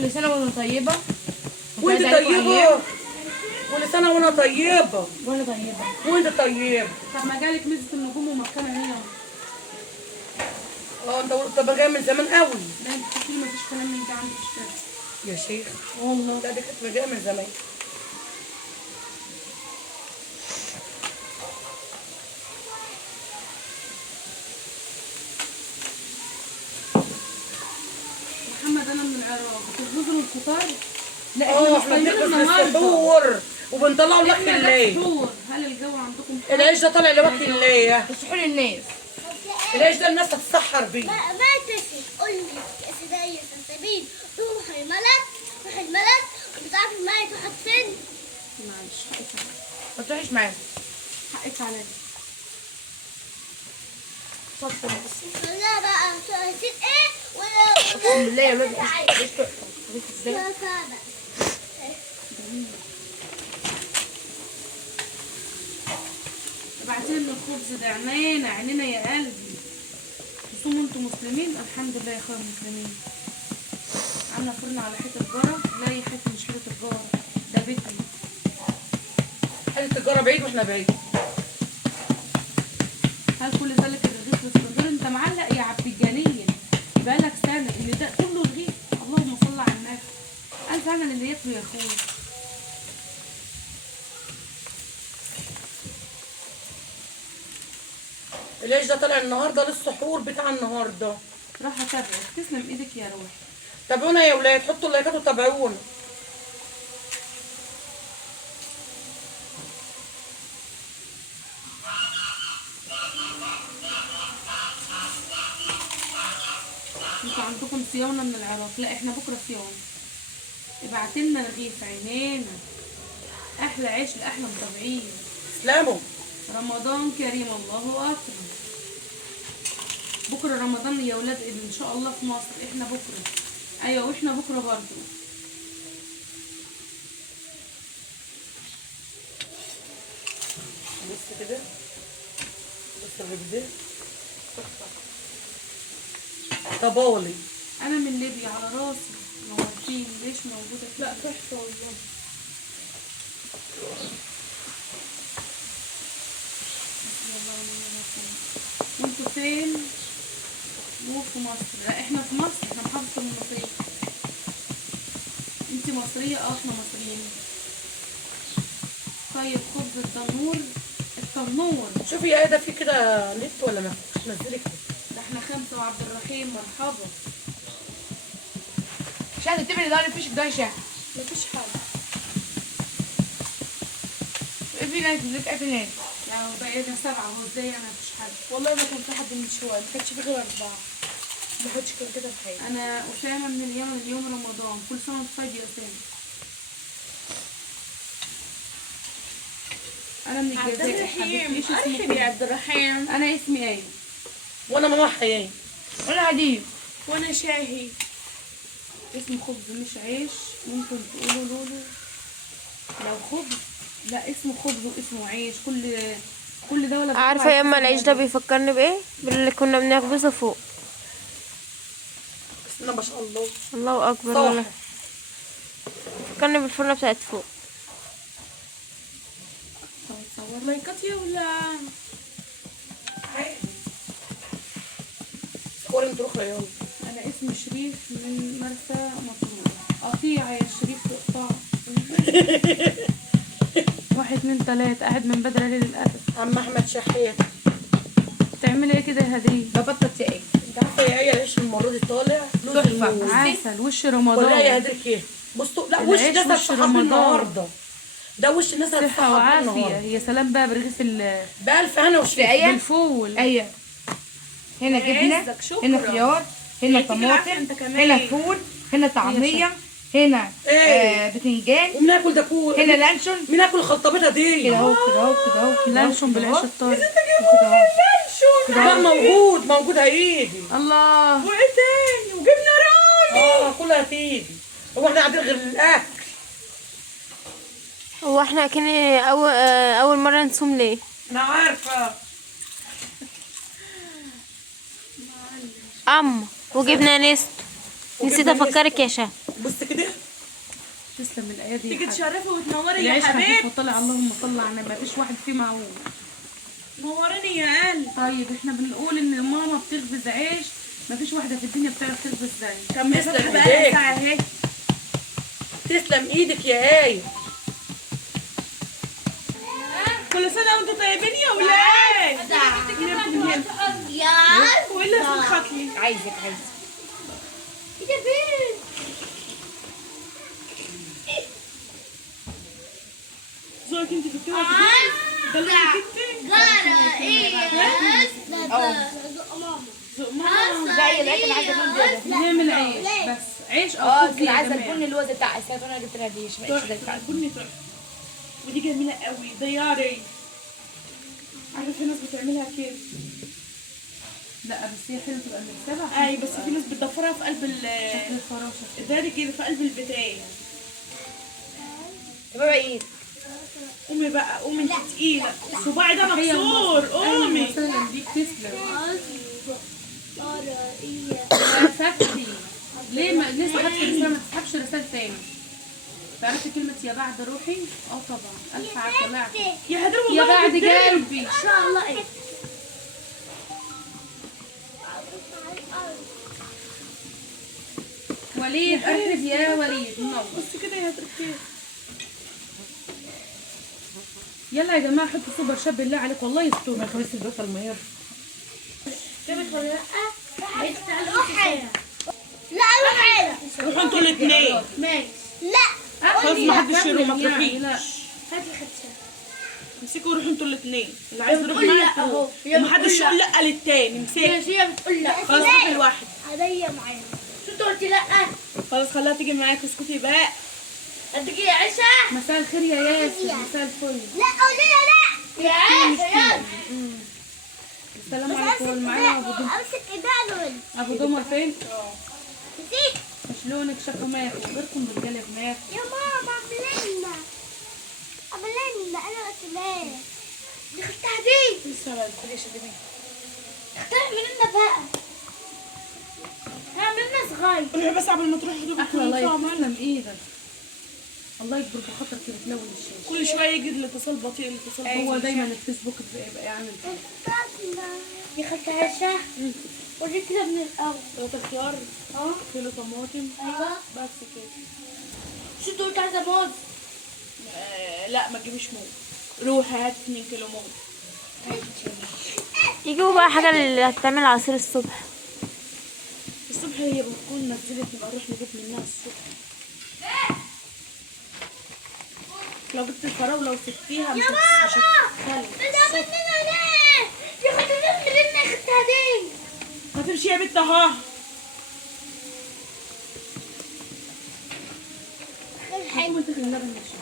كل سنة وأنا طيبة. وانت طيبة. كل سنة وانا طيبة. وأنا طيبة. وانت طيب. طب ما جالك ميزة النجوم ومكانة هنا. انت طب جاي من زمان قوي. لا انت بتقولي مفيش كلام من ده عندك الشارع. يا شيخ والله. لا دي كانت جايه من زمان. محمد انا من العراق بتنزلوا الفطار؟ لا احنا مش طايقين بنخبز النهارده. السحور وبنطلعه لوقت احنا ده الليل. سحور. هل الجو عندكم حر؟ العيش ده طالع لوقت الليل. السحور الناس. العيش ده الناس تتسحر بيه. ما تسي قول لي يا سيدي يا سنتبين روح الملك روح الملك بتعرف الميت واحد فين؟ معلش حقك عليا. ما تروحيش معاهم. حقك عليا. صدفة بس. لا بقى نسيت ايه ولا أقسم بالله يا ولاد مش تحفة. عرفت ازاي؟ لا فاهمة. ابعتي لنا الخبز ده عينينا عينينا يا قلبي. تصوموا انتوا مسلمين؟ الحمد لله يا اخويا مسلمين. عامله فرن على حته تجاره. لا يا حته مش حته تجاره ده بيتي. حته التجاره بعيد واحنا بعيد. هل كل ذلك الرغيف للصغير؟ انت معلق يا عبد الجليل بقالك سنه اللي ده كله رغيف. اللهم صل على النبي. قال فعلا اللي ياكله يا اخويا. العيش ده طالع النهارده للسحور بتاع النهارده. راح اتابعك. تسلم ايدك يا روح. تابعونا يا ولاد، حطوا اللايكات وتابعونا. انتوا عندكم صيانه من العراق. لا احنا بكره صيانه. ابعتلنا رغيف عينينا. احلى عيش لاحلى متابعين. تسلموا. رمضان كريم الله اكرم. بكره رمضان يا ولاد ان شاء الله في مصر. احنا بكره. ايوه واحنا بكره برضو. بص كده. بص الرغيف ده. طبالي. انا من ليبيا على راسي. نورتيني. ليش موجوده كده؟ لا تحفة والله. وانتوا فين؟ مو في مصر. لا احنا في مصر. احنا محافظة المنوفية. انتي مصرية؟ اه احنا مصريين. طيب خبز التنور. التنور شوفي يا ده في كده نت ولا ما فيش؟ نزلي كده. ده احنا خمسة وعبد الرحيم. مرحبا. شاهد التبن ده مفيش ده شاهد. مفيش حاجة. ايه في ناس بتزيد ايه في ناس؟ يعني بقينا سبعة اهو. ازاي انا مفيش حاجة؟ والله ما كان في حد من شوية، ما كانش في غير 4. ما حدش كان كده في حياتي. انا اسامة من اليوم رمضان. كل سنة وانت طيب يا اسامة. انا من عبد الجزائر الرحيم. ايش ارحب اسمك؟ يا عبد الرحيم. انا اسمي ايه؟ وانا ماما حياه. وانا هدية. وانا شاهي. اسم خبز مش عيش. ممكن تقولوا لولو لو خبز. لا اسمه خبز واسمه عيش. كل دولة عارفة يا اما العيش ده بيفكرني بايه؟ باللي كنا بنخبزه فوق. بسم الله ما شاء الله. الله اكبر. صح. والله فكرني بالفرنة بتاعت فوق. تصور لايكات يا ولا صور انت روح يلا. انا اسمي شريف من مرسى مطروح. قطيعة يا شريف تقطع. 1 2 3 قاعد من بدري ليل الاسف. عم احمد شحات. تعملي ايه كده يا هديه؟ ببطة ايه؟ انت عارفه يا ايه العيش المره دي طالع لوز تحفة. الموز. عسل. وش ولا يا رمضان. هدرك ايه؟ بصوا لا وش العيش ده وش صحاب رمضان. النهارده. ده وش الناس صحة هتصحاب وعافية. النهارده. يا سلام بقى برغيف بألف هنا وشفا. ايه؟ بالفول. ايوه. هنا جبنة، عزك، شكرا. هنا خيار، هنا يديك العافية طماطم، انت كمان. هنا فول، هنا طعمية، هنا ايه؟ بتنجان، وبناكل ده كول. هنا لانشون. مين اكل الخلطبيطه دي؟ كده اهو كده اهو كده اهو كده اهو لانشون كده بالعيش اهو. الطري. وكده اهو. لا موجود هيجي. الله. وايه تاني؟ وجبنه راجل. كلها هتيجي. هو احنا قاعدين غير الاكل؟ هو احنا كنا اول مرة نصوم ليه؟ انا عارفه. وجبنا نست. نسيت افكرك يا شاه. بص كده من الايادي تيجي تشرفي وتنوري يا العيش خفيف حبيبتي. وطلع اللهم صل على النبي، مفيش واحد فيه معقول. نوريني يا قلب. طيب احنا بنقول ان ماما بتخبز عيش، مفيش واحده في الدنيا بتعرف تخبز زي. كم تسلم مسافة بقى ايديك. ساعة اهي. تسلم ايدك يا آية. كل سنة وانتم طيبين يا ولاد. يا وايه اللي اسمك لي؟ عايزك ده فين؟ زوجك انت في الكوره ده اللي انت. جارة ايه زوق ماما. زي العيش انا عايزه البن ده. بنعمل عيش بس، عيش او اه خبز كنت يا عايزه جماعه. البن اللي هو زي بتاع اسياد وانا جبت لها ديش ماشي زي بتاع تحفة. بني تحفة. ودي جميلة قوي ضياري. عارفة في ناس بتعملها كده. لا بس هي حلوه تبقى مكسبه. اي بس في ناس بتضفرها في قلب شكل الفراشه. الداري كده في قلب البتاية. طب بقى ايه؟ قومي بقى قومي انت تقيلة. صباعي ده مكسور قومي. وسهلا بيك، تسلم. جارة ايه يا فتحي ليه ما ليه سحبت رسالة؟ ما تسحبش رسالة تاني. تعرفي كلمة يا بعد روحي؟ اه طبعا، ألف عافية الله يعافيك. يا هدر يا والله بعد بتضايق. قلبي. ان شاء الله ايه وليد أركب يا وليد منور. بس كده يا هدر كده. يلا يا جماعة حطوا سوبر شاب بالله عليك والله يستر. ما خلصت البصل المية. جابت ولا لا؟ لا روح هنا روحوا انتوا الاثنين. ماشي لا خلاص ما حدش يروح ما تروحيش. لا هات لي خدشة امسكوا وروحوا انتوا الاثنين. اللي عايز يروح بتقول لا معاك اهو. يروح. ومحدش يقول لا للتاني امسكي. هي بتقول لا خلاص روحي لوحدك. عليا معايا شو انت قلتي لا خلاص خليها تيجي معاك اسكتي بقى. اديك يا عيشة مساء الخير يا ياسر، مساء الفل. لا قولي لها لا يا عيشة يلا السلام عليكم. هو معايا أبو دمر. امسك ايدها دول أبو دمر فين؟ نسيت شلونك؟ شكوا ماكو غيركم رجالة ماكو. يا ماما عملنا انا وسلام دي خدتها دي لسه بقى خدي شدني. اختار مننا بقى اعملنا صغير روحي بس قبل ما تروحي هدوء أحلى الله يسلم إيدك. الله يكبر بخاطرك كده تلون الشاشة. كل شويه يجي الاتصال بطيء الاتصال بطيء. هو دايما الفيسبوك بيبقى يعمل كده. استنى دي خدتها عيشة وريك كده من الاول 3 خيار كيلو طماطم ايوه بس كده. شو انت قلت عايزة موز لا ما تجيبيش موز. روحي هات 2 كيلو موز. يجيبوا بقى حاجة اللي هتعمل عصير الصبح. الصبح هي بتكون نزلت نبقى نروح نجيب منها الصبح. لو جبت الفراولة وسبتيها مش هتخلي. ده مننا ليه يا خدتها مننا خدتها دي هتمشي يا بنت اهو. حلو تغلي اللبن يا شيخ.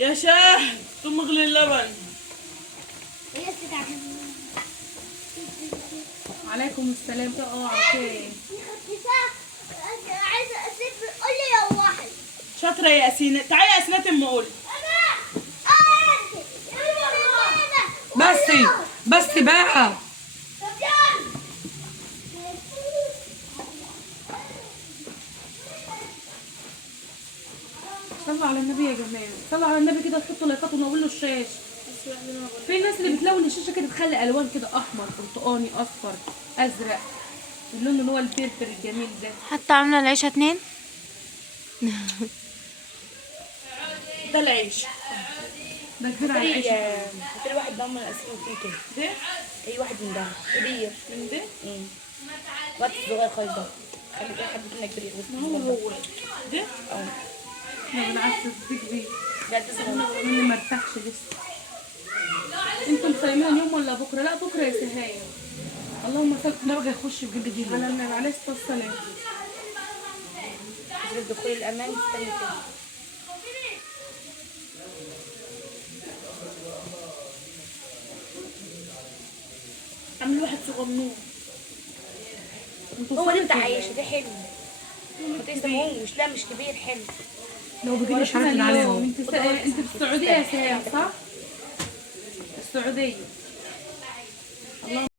يا شاهد ثم اغلي اللبن. عليكم السلام. عارفين عايزة اسيب قولي يا واحد شاطرة يا ياسين. تعالي يا ياسين اما اقول. بس بقى. صلوا على النبي يا جماعه، صلوا على النبي كده، تحطوا لايكات ونولوا الشاشه. في ناس اللي بتلون الشاشه كده تخلي الوان كده احمر برتقاني اصفر ازرق، اللون اللي هو الفلفل الجميل ده. حتى عاملة العيشة 2. ده العيش. ده كبير على العيش. هات لي واحد ضمن الاسئله فيه كده. ده اي واحد من ده كبير. من ده وقت صغير خالص ده. خلي كده حد فينا كبير ما هو ده. احنا بالعكس دي كبير. ده تسلم. اللي ما ارتاحش لسه. انتم صايمين يوم ولا بكره؟ لا بكره يا سهاية. اللهم صل. انا بقى اخش في جلد دي. على النبي عليه الصلاه والسلام. دخول الامان استني كده. عامل واحد صغنون. هو ده بتاع عيشه ده حلو. ما تسمعوش لا مش كبير حلو. لو بيجي لي شعرات من عليهم. انت في السعوديه يا سهاية صح؟ السعوديه.